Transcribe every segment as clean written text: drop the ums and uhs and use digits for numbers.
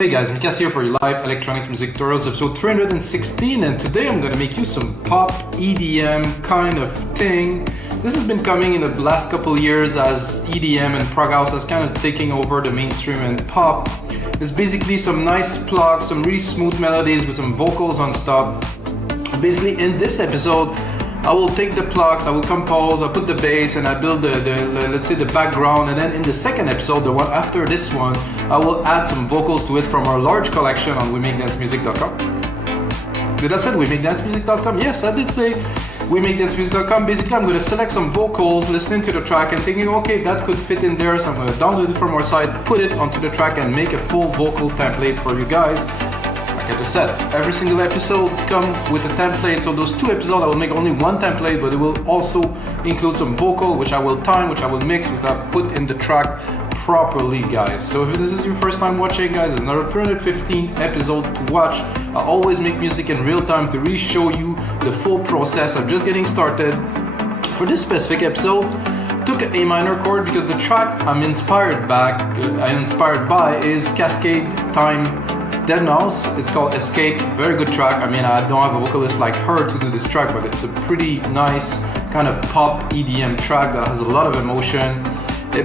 Hey guys, Mikas here for your live electronic music tutorials episode 316, and today I'm going to make you some pop EDM kind of thing. This has been coming in the last couple of years as EDM and prog house has kind of taking over the mainstream and pop. It's basically some nice plucks, some really smooth melodies with some vocals on top. Basically in this episode I will take the plucks, I will compose, I'll put the bass, and I build the let's say the background, and then in the second episode, the one after this one, I will add some vocals to it from our large collection on WeMakeDanceMusic.com. Did I say WeMakeDanceMusic.com? Yes, I did say WeMakeDanceMusic.com. Basically, I'm going to select some vocals, listening to the track and thinking, okay, that could fit in there, so I'm going to download it from our site, put it onto the track and make a full vocal template for you guys. Like I just said, every single episode comes with a template, so those two episodes I will make only one template, but it will also include some vocal, which I will time, which I will mix, which I put in the track properly, guys. So if this is your first time watching, guys, it's another 315 episode to watch. I always make music in real time to really show you the full process. I'm just getting started. For this specific episode, took an A minor chord because the track I'm inspired by is Cascade Time deadmau5. It's called Escape. Very good track. I mean, I don't have a vocalist like her to do this track, but it's a pretty nice kind of pop EDM track that has a lot of emotion,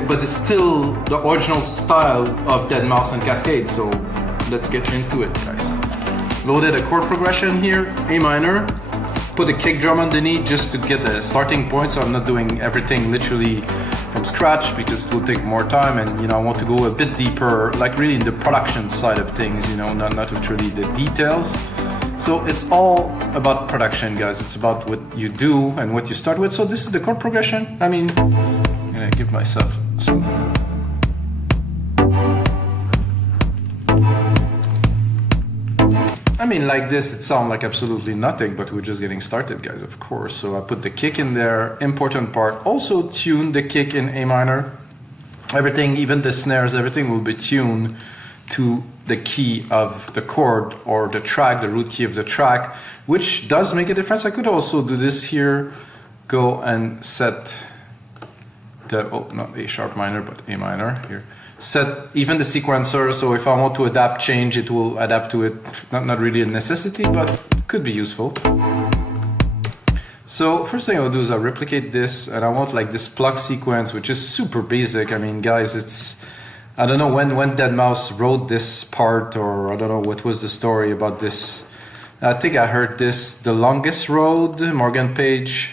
but it's still the original style of deadmau5 and Cascade. So let's get into it, guys. Loaded a chord progression here, A minor. Put a kick drum underneath just to get a starting point, so I'm not doing everything literally from scratch because it will take more time, and I want to go a bit deeper, like really in the production side of things, not literally the details. So it's all about production, guys. It's about what you do and what you start with. So this is the chord progression. I mean, I'm gonna give myself some. I mean, like this, it sounds like absolutely nothing, but we're just getting started, guys, of course. So I put the kick in there, important part. Also tune the kick in A minor. Everything, even the snares, everything will be tuned to the key of the chord or the track, the root key of the track, which does make a difference. I could also do this here, go and set the, not A sharp minor, but A minor here. Set even the sequencer, so if I want to adapt change, it will adapt to it. Not really a necessity, but could be useful. So first thing I'll do is I'll replicate this, and I want like this pluck sequence, which is super basic. I mean, guys, it's, I don't know when deadmau5 wrote this part, or I don't know what was the story about this. I think I heard this, The Longest Road, Morgan Page,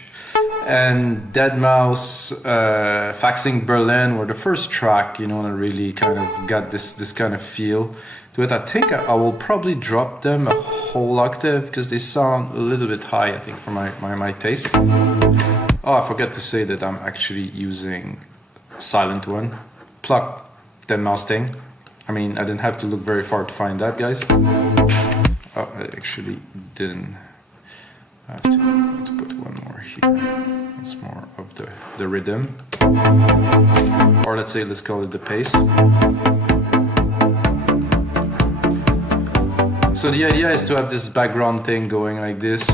and deadmau5, Faxing Berlin were the first track, and I really kind of got this kind of feel to it. I think I will probably drop them a whole octave because they sound a little bit high, I think, for my taste. Oh, I forgot to say that I'm actually using silent one, Pluck deadmau5 thing. I mean, I didn't have to look very far to find that, guys. Oh, I actually didn't. I have to put one more here. It's more of the rhythm, or let's say, let's call it the pace. So the idea is to have this background thing going like this.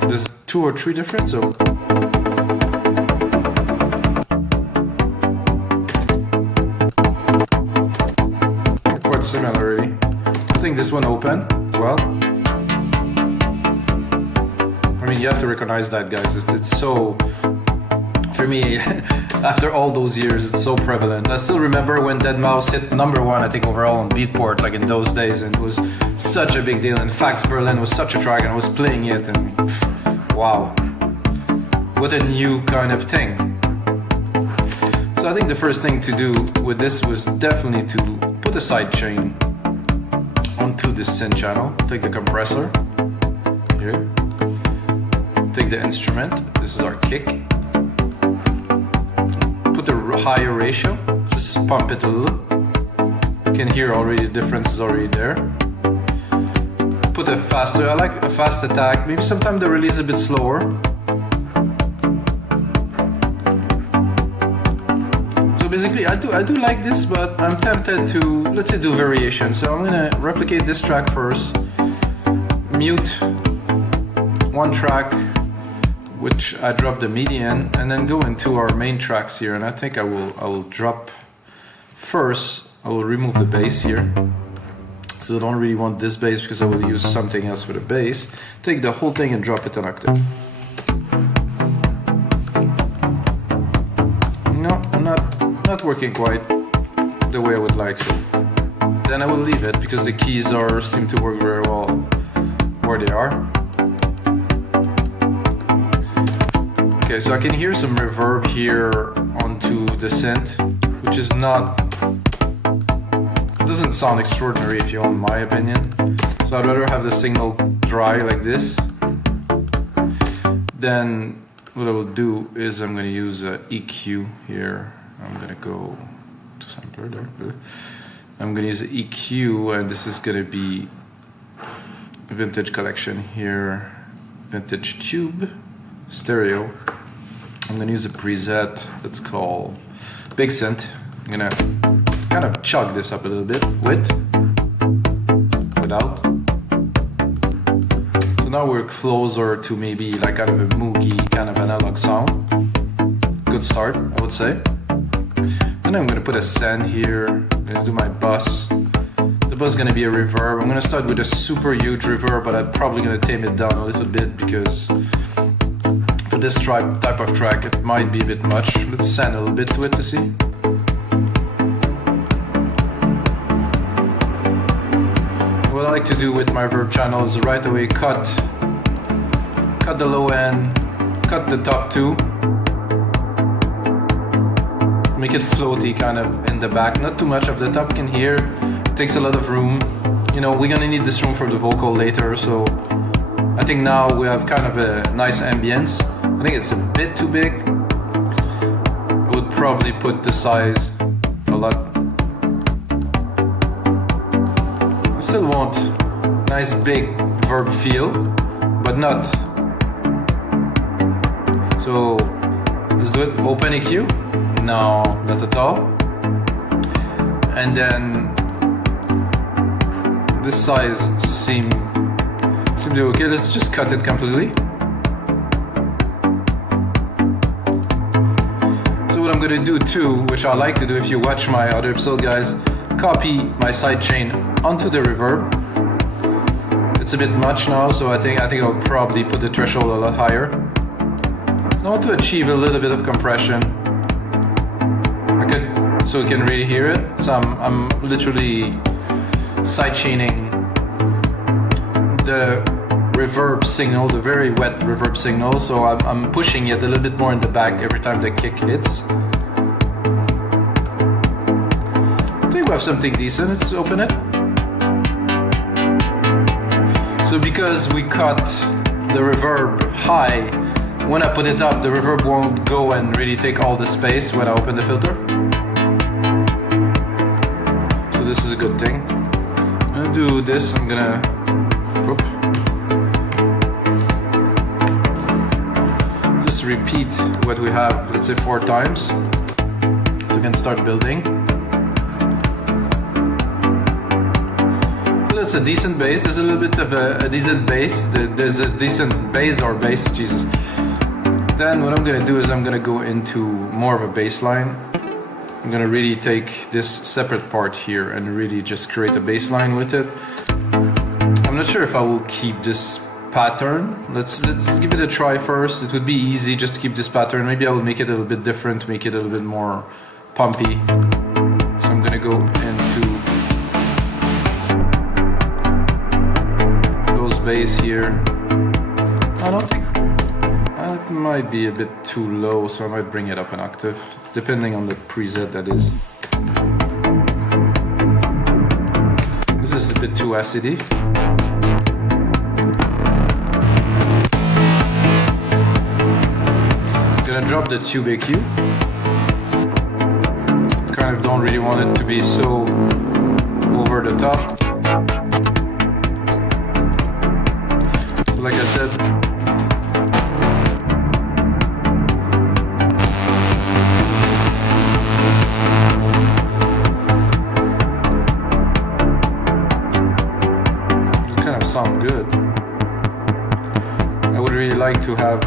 There's 2 or 3 different, so quite similarly. I think this one open as well. I mean, you have to recognize that, guys. It's so, for me, after all those years, it's so prevalent. I still remember when deadmau5 hit #1, I think, overall on Beatport, like in those days, and it was such a big deal. And Fax Berlin was such a track, and I was playing it, and wow, what a new kind of thing. So I think the first thing to do with this was definitely to put a sidechain onto this synth channel. Take the compressor here. Take the instrument, this is our kick. Put the higher ratio, just pump it a little. You can hear already the difference is already there. Put a faster, I like a fast attack, maybe sometimes the release a bit slower. So basically I do like this, but I'm tempted to, let's say, do variations. So I'm gonna replicate this track first, mute one track, which I drop the MIDI in, and then go into our main tracks here. And I think I will drop first, I will remove the bass here. So I don't really want this bass because I will use something else for the bass. Take the whole thing and drop it an octave. No, not working quite the way I would like to. Then I will leave it because the keys seem to work very well where they are. Okay, so I can hear some reverb here onto the synth, which is not, it doesn't sound extraordinary if you want my opinion. So I'd rather have the signal dry like this. Then what I will do is I'm going to use an EQ here. I'm going to go to sampler there. I'm going to use an EQ, and this is going to be a vintage collection here, vintage tube, stereo. I'm going to use a preset that's called Big Synth. I'm going to kind of chug this up a little bit, without. So now we're closer to maybe like kind of a moogie, kind of analog sound. Good start, I would say. Then I'm going to put a send here. I'm going to do my bus. The bus is going to be a reverb. I'm going to start with a super huge reverb, but I'm probably going to tame it down a little bit because for this type of track it might be a bit much. Let's send a little bit to it to see. What I like to do with my reverb channel is right away cut the low end, cut the top two, make it floaty kind of in the back, not too much of the top can hear, it takes a lot of room. You know, we're gonna need this room for the vocal later, so I think now we have kind of a nice ambience. I think it's a bit too big. I would probably put the size a lot. I still want nice big verb feel, but not. So let's do it. Open EQ. No, not at all. And then this size seemed to be okay. Let's just cut it completely. So what I'm gonna do too, which I like to do if you watch my other episode, guys, copy my sidechain onto the reverb. It's a bit much now, so I think I'll probably put the threshold a lot higher. I want to achieve a little bit of compression. So you can really hear it. So I'm literally sidechaining the reverb signal, the very wet reverb signal. So I'm pushing it a little bit more in the back every time the kick hits. I think we have something decent. Let's open it. So because we cut the reverb high, when I put it up, the reverb won't go and really take all the space when I open the filter. So this is a good thing. I'm gonna do this. I'm gonna just repeat what we have, let's say 4 times. So we can start building. So that's a decent bass. There's a little bit of a decent bass. There's a decent bass or bass, Jesus. Then what I'm gonna do is I'm gonna go into more of a bass line. I'm gonna really take this separate part here and really just create a bass line with it. I'm not sure if I will keep this pattern. Let's give it a try first. It would be easy just to keep this pattern. Maybe I will make it a little bit different, make it a little bit more pumpy. So I'm gonna go into those bass here. I don't think it might be a bit too low, so I might bring it up an octave, depending on the preset that is. This is a bit too acidy. I'm gonna drop the tube EQ. Kind of don't really want it to be so over the top. So like I said, sound good. I would really like to have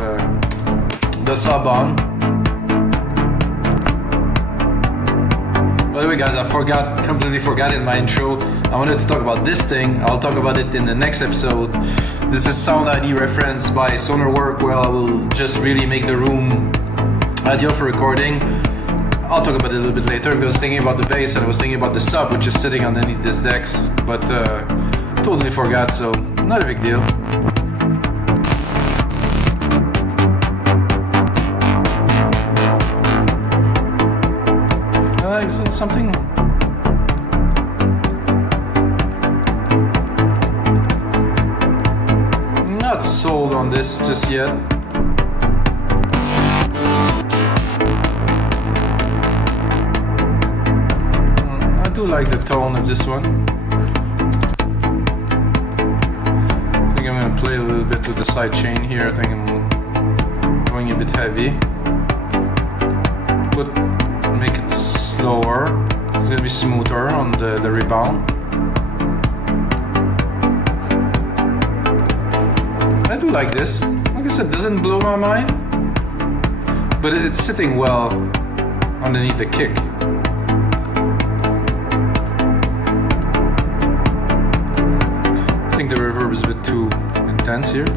the sub on, By the way guys, I completely forgot in my intro, I wanted to talk about this thing. I'll talk about it in the next episode. This is Sound ID reference by Sonarwork, where I will just really make the room ideal for recording. I'll talk about it a little bit later, because I was thinking about the bass and I was thinking about the sub, which is sitting underneath this decks, but totally forgot, so not a big deal. Something. Not sold on this just yet. I do like the tone of this one. I think I'm gonna play a little bit with the side chain here. I think I'm going a bit heavy. Make it slower. It's gonna be smoother on the rebound. I do like this. Like I said, doesn't blow my mind, but it's sitting well underneath the kick. I think the reverb is a bit too intense here.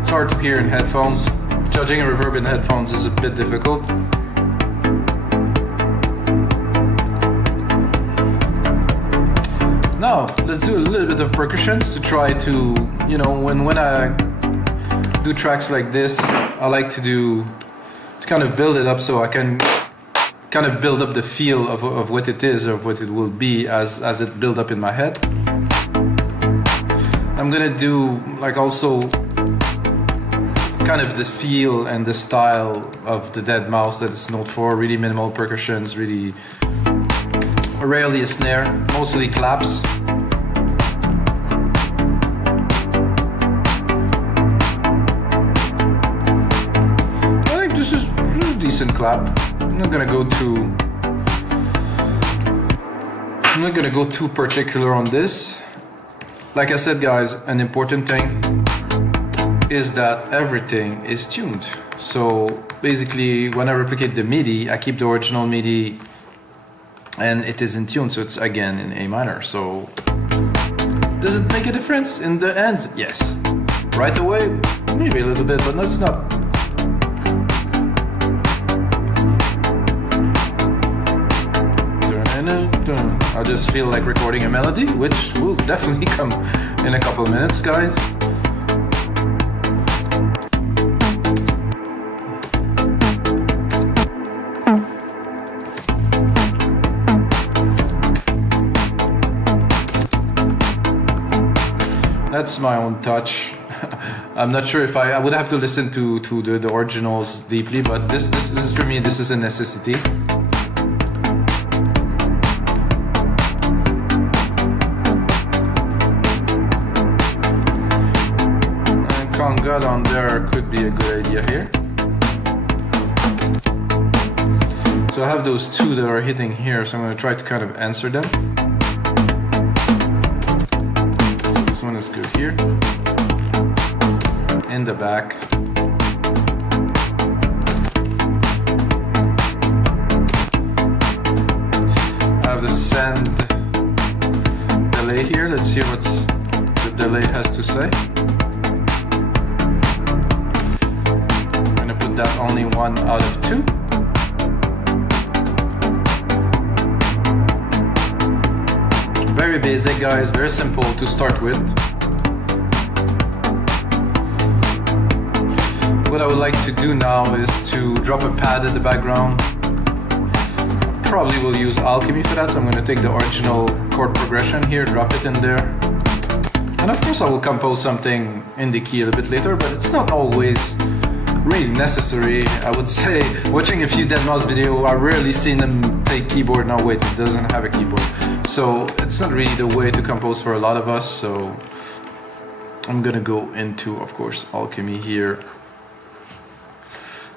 It's hard to hear in headphones. Judging a reverb in headphones is a bit difficult. Now, let's do a little bit of percussions to try to, you know, when I do tracks like this, I like to kind of build it up so I can kind of build up the feel of what it is, or what it will be as it build up in my head. I'm gonna do like also kind of the feel and the style of the Dead Mouse that it's known for. Really minimal percussions, really rarely a snare, mostly claps. I think this is a decent clap. I'm not gonna go too particular on this. Like I said guys, an important thing is that everything is tuned. So basically when I replicate the MIDI, I keep the original MIDI and it is in tune, so it's again in A minor. So does it make a difference in the end? Yes. Right away, maybe a little bit, but that's not. I just feel like recording a melody, which will definitely come in a couple of minutes, guys. That's my own touch. I'm not sure if I would have to listen to the originals deeply, but this is for me, this is a necessity. And conga on there could be a good idea here. So I have those two that are hitting here, so I'm going to try to kind of answer them. One is good here, in the back. I have the send delay here. Let's hear what the delay has to say. I'm gonna put that only 1 out of 2. Very basic guys, very simple to start with. What I would like to do now is to drop a pad in the background. Probably will use Alchemy for that, so I'm going to take the original chord progression here, drop it in there. And of course I will compose something in the key a little bit later, but it's not always really necessary. I would say, watching a few Dead Mouse video, I've rarely seen them play keyboard. No wait, it doesn't have a keyboard. So it's not really the way to compose for a lot of us, so I'm gonna go into, of course, Alchemy here.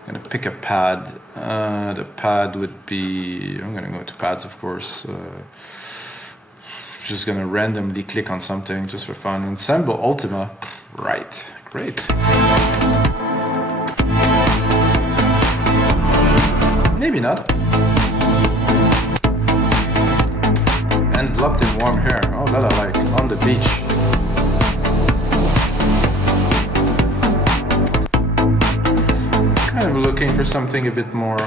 I'm gonna pick a pad. The pad would be, I'm gonna go to pads, of course. Just gonna randomly click on something just for fun. Ensemble Ultima, right, great. Maybe not. enveloped in warm hair. Oh, that I like. On the beach. Kind of looking for something a bit more.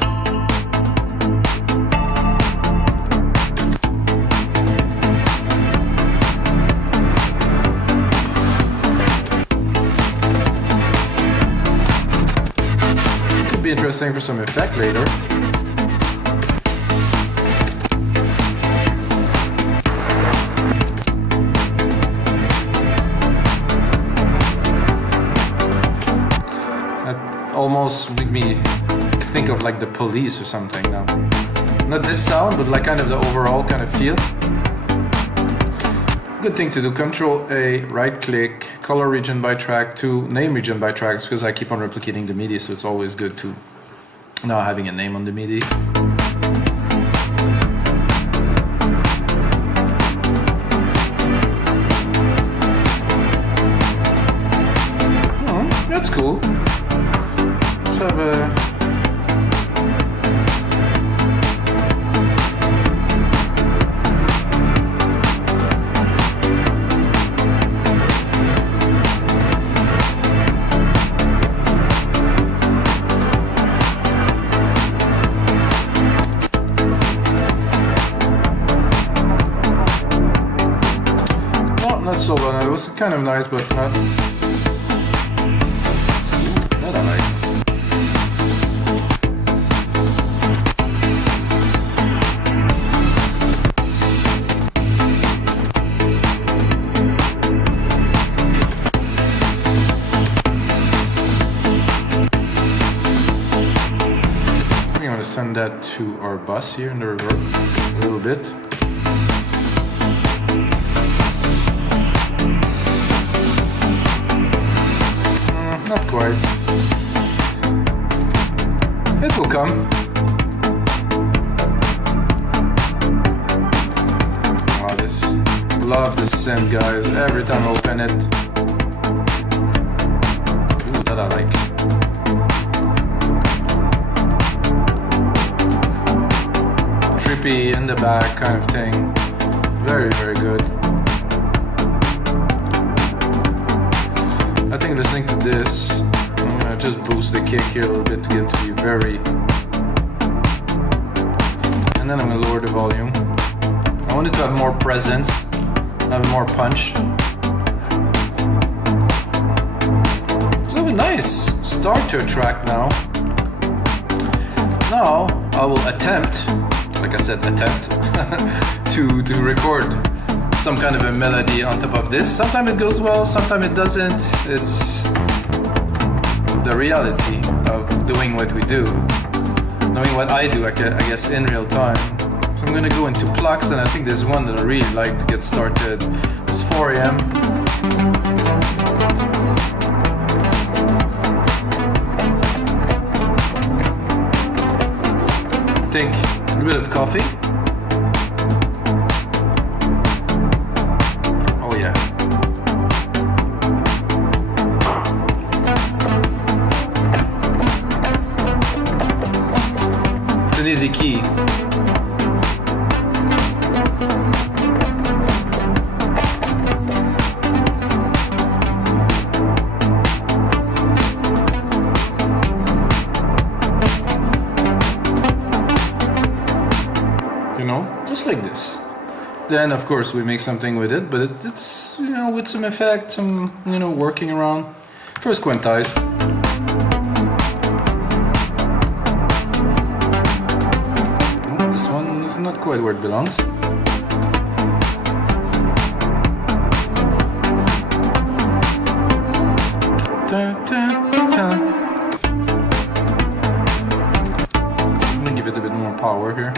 Could be interesting for some effect later. Almost make me think of like the Police or something now. Not this sound, but like kind of the overall kind of feel. Good thing to do, Control A, right click, color region by track to name region by tracks, because I keep on replicating the MIDI, so it's always good to now having a name on the MIDI. Oh, that's cool. Have a not so bad. It was kind of nice, but not. Not I like. Send that to our bus here in the reverb a little bit. Not quite. It will come. Wow, love this synth, guys. Every time I open it. Ooh, that I like. Trippy in the back kind of thing. Very, very good. I think listening to this, I'm gonna just boost the kick here a little bit to get to be very. And then I'm gonna lower the volume. I want it to have more presence, have more punch. It's a little bit nice start to a track now. Now I will attempt. Like I said, attempt to record some kind of a melody on top of this. Sometimes it goes well, sometimes it doesn't. It's the reality of doing what we do, knowing what I do, I guess, in real time. So I'm gonna go into Plucks, and I think there's one that I really like to get started. It's 4 AM. Take a bit of coffee. Oh yeah. It's an easy key. Just like this. Then of course we make something with it, but it's with some effect, some working around. First quantize. This one is not quite where it belongs. I'm gonna give it a bit more power here.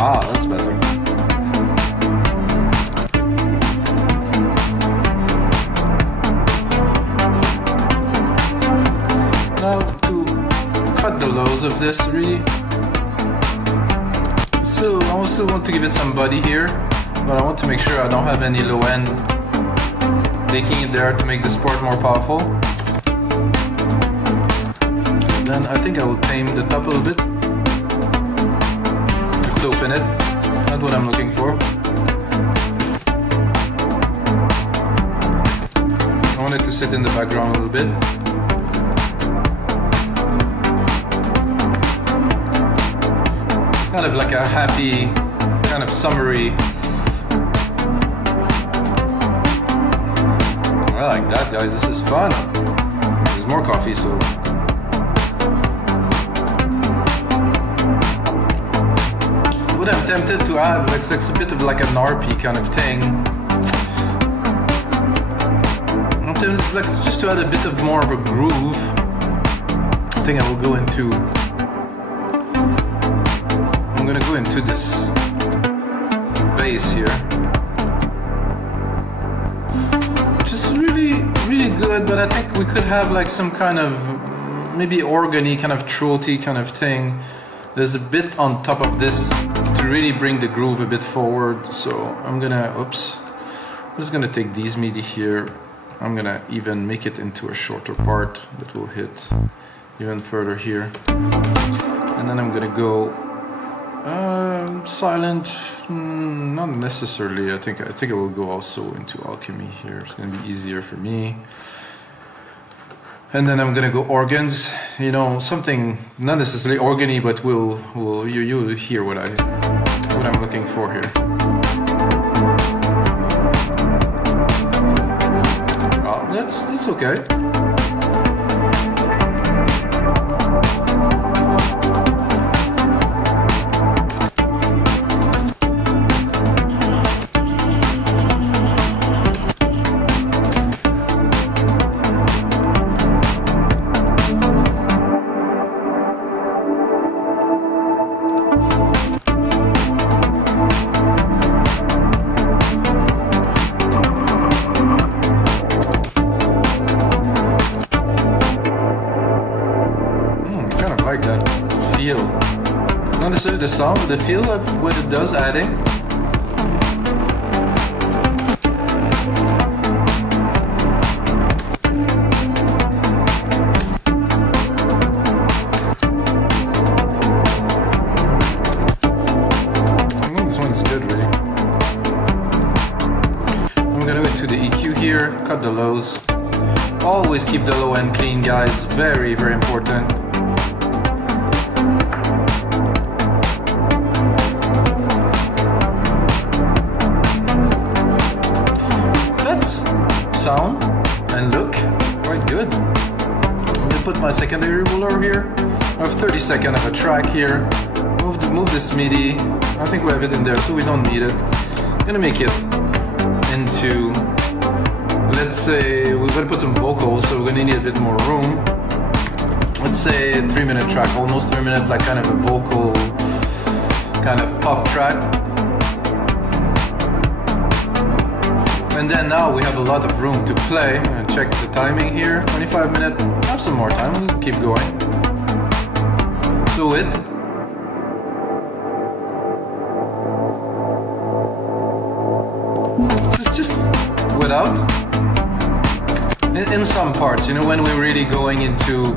Ah, that's better. Now to cut the lows of this, really, still almost still want to give it some body here, but I want to make sure I don't have any low end taking it there to make this part more powerful. Then I think I will tame the top a little bit. Just open it. Not what I'm looking for. I want it to sit in the background a little bit. Kind of like a happy, kind of summery. I like that, guys. This is fun. There's more coffee, so. What I'm tempted to add, like, it's a bit of like an RP kind of thing. I'm tempted, like, just to add a bit of more of a groove. I think I will go into. I'm gonna go into this bass here, which is really, really good. But I think we could have like some kind of maybe organy, kind of throaty kind of thing. There's a bit on top of this to really bring the groove a bit forward. So I'm gonna, I'm just gonna take these MIDI here. I'm gonna even make it into a shorter part that will hit even further here, and then I'm gonna go. Silent, not necessarily. I think I will go also into alchemy here. It's gonna be easier for me. And then I'm gonna go organs. You know, something not necessarily organy, but you'll hear what I'm looking for here. Oh, that's okay. Not necessarily the sound, but the feel of what it does adding. This one's good, really. I'm gonna go to the EQ here, cut the lows. Always keep the low end clean, guys. Very, very important. Sound and look quite good. I'm gonna put my secondary ruler here. I have 30 seconds of a track here. Move this MIDI. I think we have it in there, so we don't need it. I'm gonna make it into, let's say, we're gonna put some vocals, so we're gonna need a bit more room. Let's say a 3-minute track, almost 3 minutes, like kind of a vocal, kind of pop track. And then now we have a lot of room to play. And check the timing here, 25 minutes. Have some more time, we'll keep going. So it's just without. In some parts, you know, when we're really going into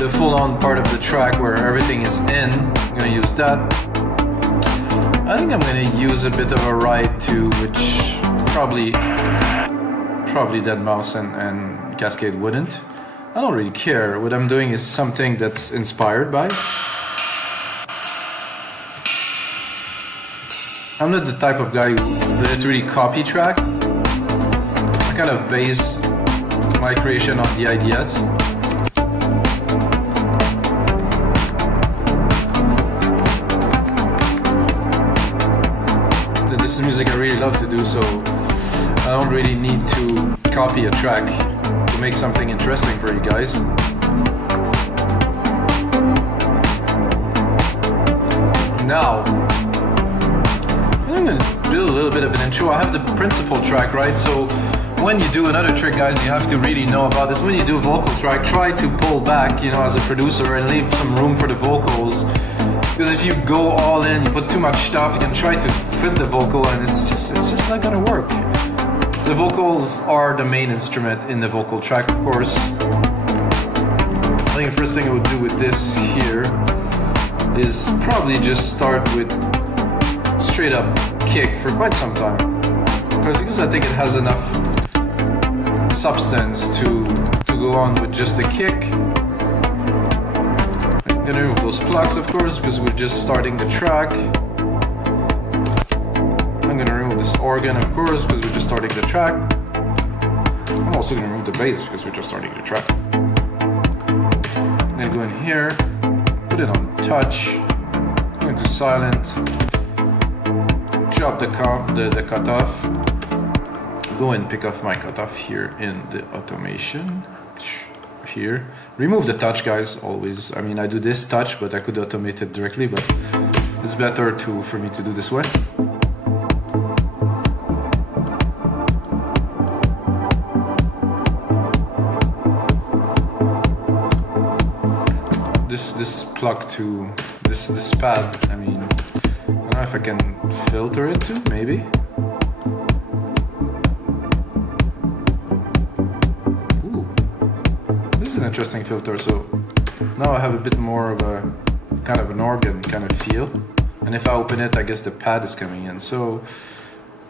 the full-on part of the track where everything is in, I'm gonna use that. I think I'm gonna use a bit of a ride too, which probably deadmau5 and Cascade wouldn't. I don't really care. What I'm doing is something that's inspired by. I'm not the type of guy who literally copy track. I kind of base my creation on the ideas. This is music I really love to do, so I don't really need to copy a track to make something interesting for you guys. Now, I'm going to do a little bit of an intro. I have the principal track, right? So when you do another trick, guys, you have to really know about this. When you do a vocal track, try to pull back, you know, as a producer and leave some room for the vocals. Because if you go all in, you put too much stuff, you can try to fit the vocal and it's just not gonna work. The vocals are the main instrument in the vocal track, of course. I think the first thing I would do with this here is probably just start with straight up kick for quite some time. Because I think it has enough substance to go on with just the kick. I'm gonna remove those plucks, of course, because we're just starting the track. I'm gonna remove this organ, of course, because we're just starting the track. I'm also gonna remove the bass because we're just starting the track. I'm gonna go in here, put it on touch, go into silent, drop the cutoff, go and pick off my cutoff here in the automation. Here, remove the touch, guys, always. I mean, I do this touch, but I could automate it directly, but it's better for me to do this way. This Pluck to this pad, I mean, I don't know if I can filter it too, maybe. Interesting filter, so now I have a bit more of a kind of an organ kind of feel, and if I open it, I guess the pad is coming in, so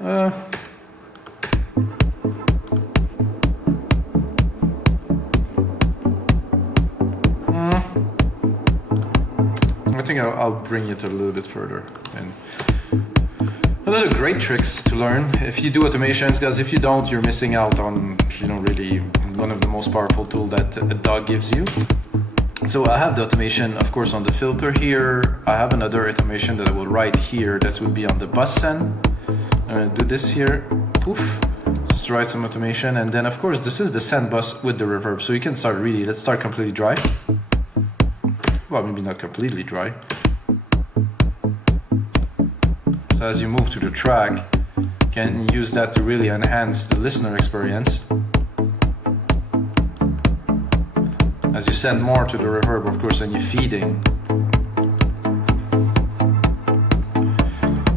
I think I'll bring it a little bit further. And another great tricks to learn if you do automations, guys. If you don't, you're missing out on, you know, really one of the most powerful tools that a DAW gives you. So I have the automation, of course, on the filter here. I have another automation that I will write here. That would be on the Bassline. I'm gonna do this here. Poof. Just write some automation, and then of course this is the send bus with the reverb. So you can start really. Let's start completely dry. Well, maybe not completely dry. So as you move to the track, you can use that to really enhance the listener experience. As you send more to the reverb, of course, and you're feeding.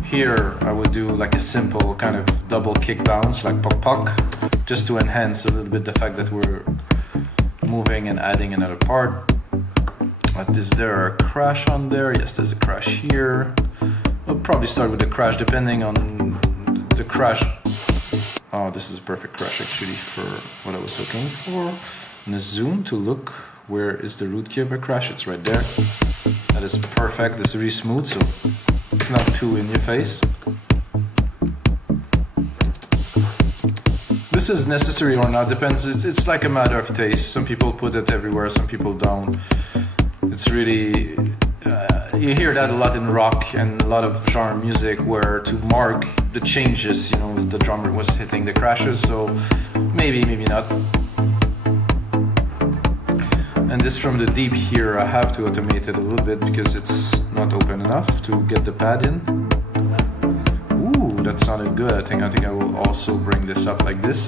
Here, I would do like a simple kind of double kick bounce, like puck puck, just to enhance a little bit the fact that we're moving and adding another part. But is there a crash on there? Yes, there's a crash here. We'll probably start with the crash depending on the crash. Oh, this is a perfect crash actually for what I was looking for. I'm gonna zoom to look where is the root key of a crash. It's right there. That is perfect. This is really smooth, so it's not too in your face. This is necessary or not, depends. It's like a matter of taste. Some people put it everywhere, some people don't. It's really, you hear that a lot in rock and a lot of genre music where to mark the changes, you know, the drummer was hitting the crashes, so maybe not. And this from the deep here, I have to automate it a little bit because it's not open enough to get the pad in. Ooh, that sounded good. I think I will also bring this up like this.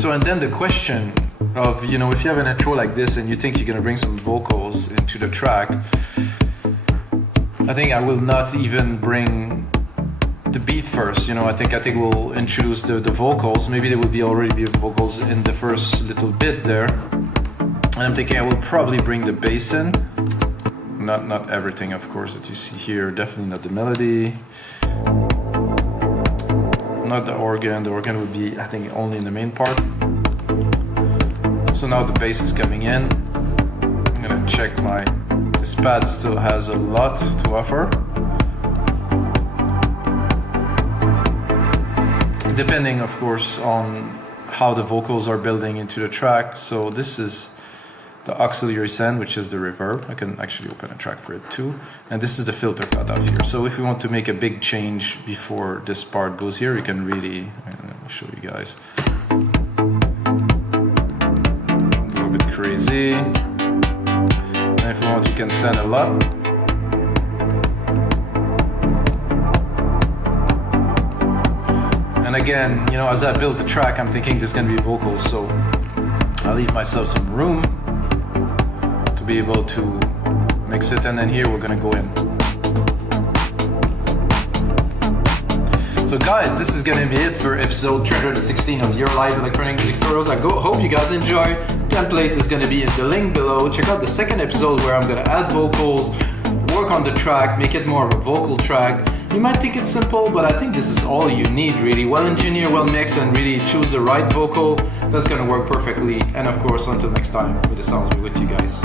So, and then the question of, you know, if you have an intro like this and you think you're gonna bring some vocals into the track, I think I will not even bring the beat first. You know, I think we'll introduce the vocals. Maybe there will be already be vocals in the first little bit there. And I'm thinking I will probably bring the bass in. Not everything, of course, that you see here. Definitely not the melody. Not the organ. The organ would be, I think, only in the main part. So now the bass is coming in. I'm gonna check this pad still has a lot to offer. Depending, of course, on how the vocals are building into the track. So this is the auxiliary send, which is the reverb. I can actually open a track for it too. And this is the filter cutoff here. So if we want to make a big change before this part goes here, you can really, I'll show you guys. Go a bit crazy. And if you want, you can send a lot. And again, you know, as I build the track, I'm thinking there's gonna be vocals, so I'll leave myself some room to be able to mix it, and then here we're gonna go in. So guys, this is gonna be it for episode 316 of your live electronic music tutorials. I hope you guys enjoy. Template is gonna be in the link below. Check out the second episode where I'm gonna add vocals, work on the track, make it more of a vocal track. You might think it's simple, but I think this is all you need really. Well engineered, well mixed, and really choose the right vocal. That's gonna work perfectly. And of course, until next time, with the sounds, be with you guys.